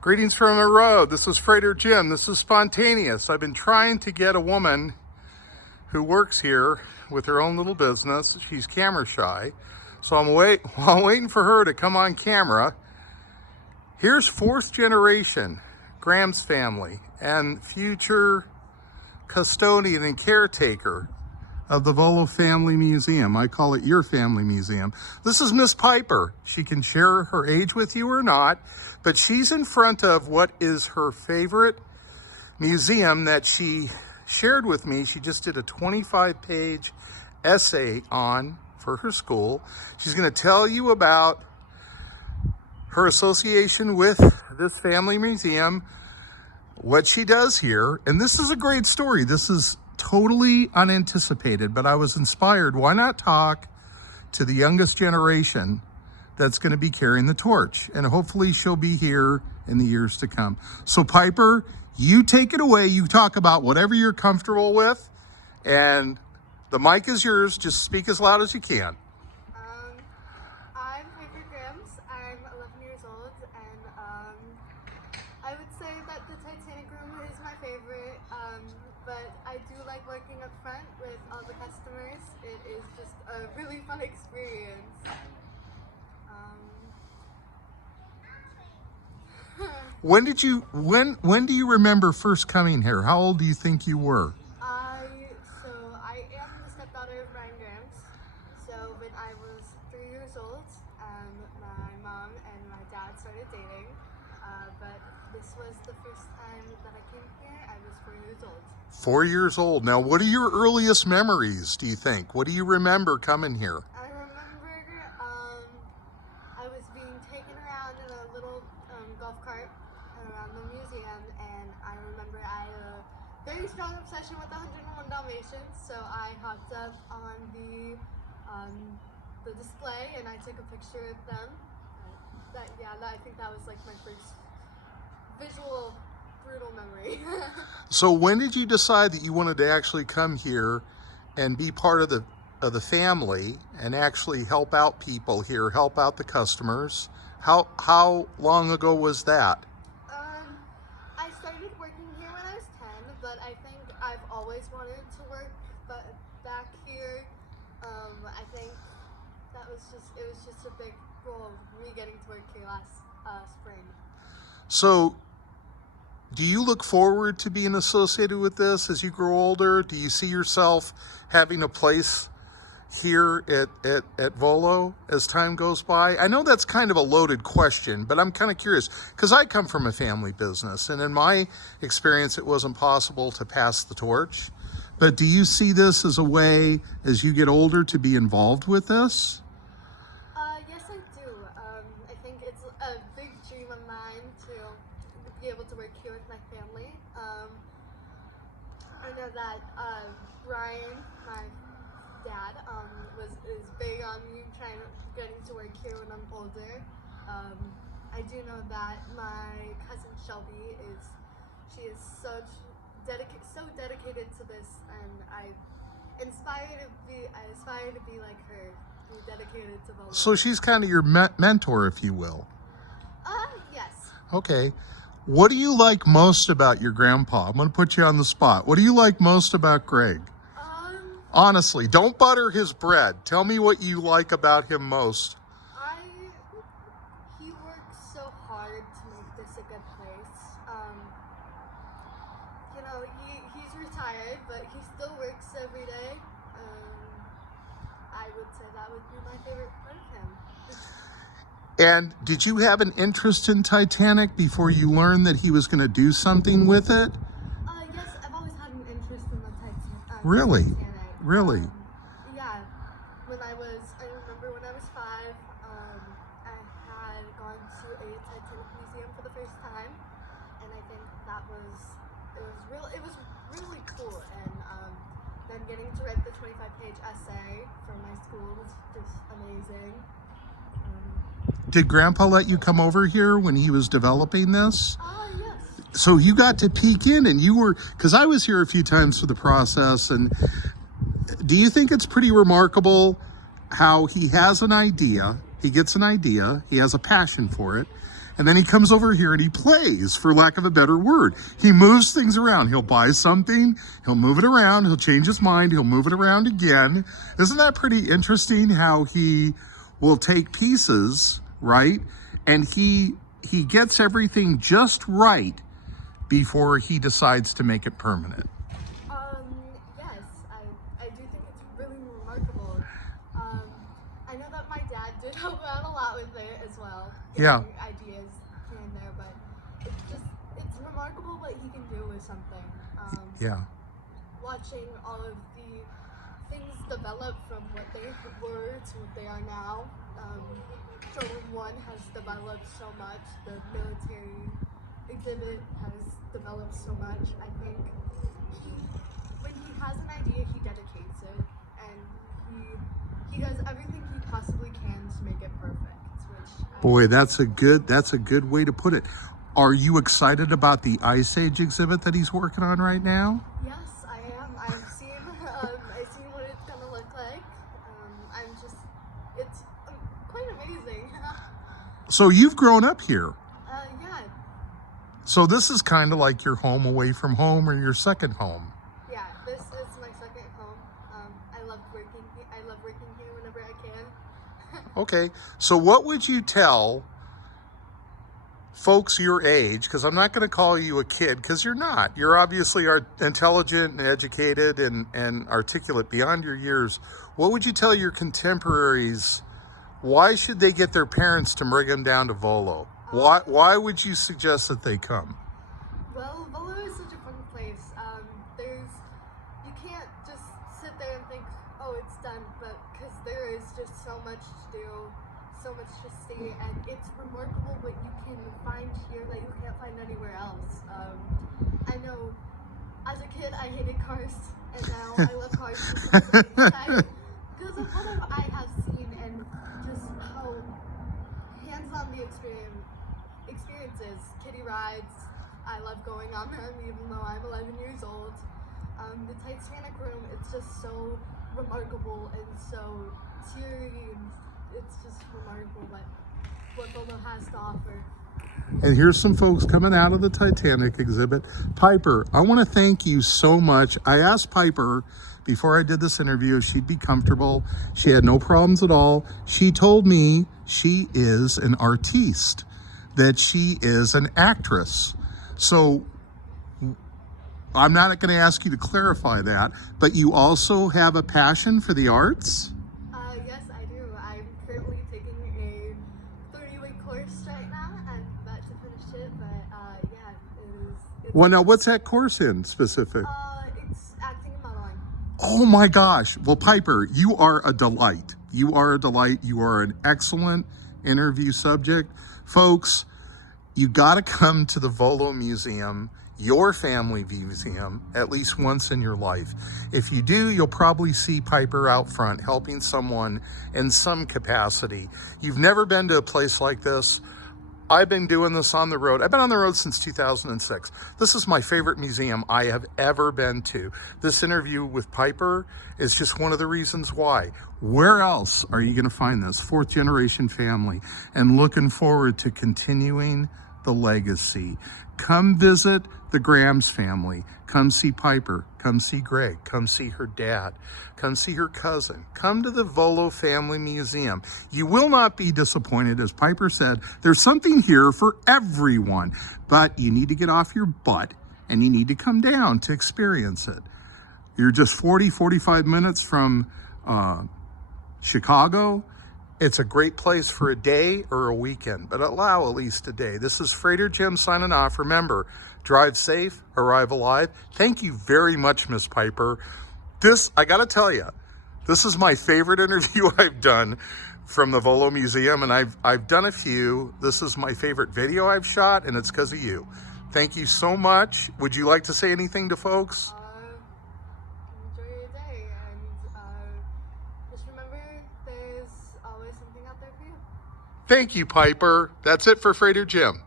Greetings from the road. This is Freighter Jim. This is spontaneous. I've been trying to get a woman who works here with her own little business. She's camera shy. So I'm waiting for her to come on camera. Here's fourth generation Graham's family and future custodian and caretaker of the Volo Family Museum. I call it your family museum. This is Miss Piper. She can share her age with you or not, but she's in front of what is her favorite museum that she shared with me. She just did a 25-page essay on for her school. She's going to tell you about her association with this family museum, what she does here, and this is a great story. This is totally unanticipated, but I was inspired. Why not talk to the youngest generation that's going to be carrying the torch? And hopefully she'll be here in the years to come. So Piper, you take it away. You talk about whatever you're comfortable with, and the mic is yours. Just speak as loud as you can. I'm Piper Grims. I'm 11 years old, and I would say that the Titanic room is my favorite, but I do like working up front with all the customers. It is just a really fun experience. When do you remember first coming here? How old do you think you were? I am the stepdaughter of Brian Grams. So when I was 3 years old, my mom and my dad started dating, but this was the first time that I came here. I was 4 years old. 4 years old. Now, what are your earliest memories, do you think? What do you remember coming here? I remember I was being taken around in a little golf cart around the museum, and I remember I had a very strong obsession with 101 Dalmatians, so I hopped up on the display and I took a picture of them. I think that was like my first visual brutal memory. So when did you decide that you wanted to actually come here and be part of the family and actually help out people here, help out the customers? How long ago was that? I started working here when I was 10, but I think I've always wanted to work back here. I think it was just a big goal of me getting to work here last spring. So do you look forward to being associated with this as you grow older? Do you see yourself having a place here at Volo as time goes by? I know that's kind of a loaded question, but I'm kind of curious because I come from a family business, and in my experience, it wasn't possible to pass the torch. But do you see this as a way, as you get older, to be involved with this? Yes, I do. I think it's a big dream of mine to be able to work here with my family. I know that Brian, my dad, is big on me getting to work here when I'm older. I do know that my cousin Shelby is so dedicated to this, and I aspire to be like her, be dedicated to Volo. So she's kind of your mentor, if you will. Yes. Okay. What do you like most about your grandpa? I'm going to put you on the spot. What do you like most about Greg? Honestly, don't butter his bread. Tell me what you like about him most. He works so hard to make this a good place. He's retired, but he still works every day. I would say that would be my favorite part of him. And did you have an interest in Titanic before you learned that he was going to do something with it? Yes, I've always had an interest in the Titanic. Really? Really? Yeah. I remember when I was 5, I had gone to a Titanic museum for the first time, and I think it was really cool. And then getting to write the 25-page essay for my school was just amazing. Did Grandpa let you come over here when he was developing this? Yes. So you got to peek in, and you were, because I was here a few times for the process, and do you think it's pretty remarkable how he has an idea, he gets an idea, he has a passion for it, And then he comes over here and he plays, for lack of a better word. He moves things around. He'll buy something, he'll move it around, he'll change his mind, he'll move it around again. Isn't that pretty interesting how he will take pieces, right? And he gets everything just right before he decides to make it permanent. Yes, I do think it's really remarkable. I know that my dad did help out a lot with it as well. Yeah. Ideas here and there, but it's remarkable what he can do with something. Yeah. Watching all of the things develop from what they were to what they are now. Showroom 1 has developed so much. The military exhibit has developed so much. I think when he has an idea, he dedicates it, and he does everything he possibly can to make it perfect. Boy, that's a good way to put it. Are you excited about the Ice Age exhibit that he's working on right now? Yes, I am. I've seen what it's gonna look like. It's quite amazing. So you've grown up here. Yeah. So this is kind of like your home away from home, or your second home. Yeah, this is my second home. I love working here whenever I can. Okay, so what would you tell folks your age, because I'm not going to call you a kid, because you're not. You're obviously intelligent and educated and articulate beyond your years. What would you tell your contemporaries? Why should they get their parents to bring them down to Volo? Why would you suggest that they come? Well, Volo is such a fun place. You can't just sit there and think, oh, it's done, but because there is just so much to do, so much to see, and it's remarkable what you can find here that you can't find anywhere else. I know, as a kid, I hated cars, and now I love cars because of what I have seen and just how hands-on the experiences. Kiddie rides, I love going on them, even though I'm 11 years old. The Titanic room, it's just so remarkable and so teary, and it's just remarkable what Volo has to offer. And here's some folks coming out of the Titanic exhibit. Piper, I want to thank you so much. I asked Piper before I did this interview if she'd be comfortable. She had no problems at all. She told me she is an artiste, that she is an actress. So I'm not going to ask you to clarify that, but you also have a passion for the arts? Yes, I do. I'm currently taking a 30-week course right now. I'm about to finish it, but yeah, it's Well, now what's that course in specific? It's acting and modeling. Oh my gosh. Well, Piper, you are a delight. You are a delight. You are an excellent interview subject. Folks, you got to come to the Volo Museum, your family museum, at least once in your life. If you do, you'll probably see Piper out front helping someone in some capacity. You've never been to a place like this. I've been doing this on the road. I've been on the road since 2006. This is my favorite museum I have ever been to. This interview with Piper is just one of the reasons why. Where else are you going to find this? Fourth generation family, and looking forward to continuing the legacy. Come visit the Grams family. Come see Piper. Come see Greg. Come see her dad. Come see her cousin. Come to the Volo Family Museum. You will not be disappointed. As Piper said, there's something here for everyone, but you need to get off your butt and you need to come down to experience it. You're just 45 minutes from Chicago. It's a great place for a day or a weekend, but allow at least a day. This is Freighter Jim signing off. Remember, drive safe, arrive alive. Thank you very much, Miss Piper. I gotta tell you, this is my favorite interview I've done from the Volo Museum, and I've done a few. This is my favorite video I've shot, and it's because of you. Thank you so much. Would you like to say anything to folks? Enjoy your day, and just remember, there's always something out there for you. Thank you, Piper. That's it for Freighter Jim.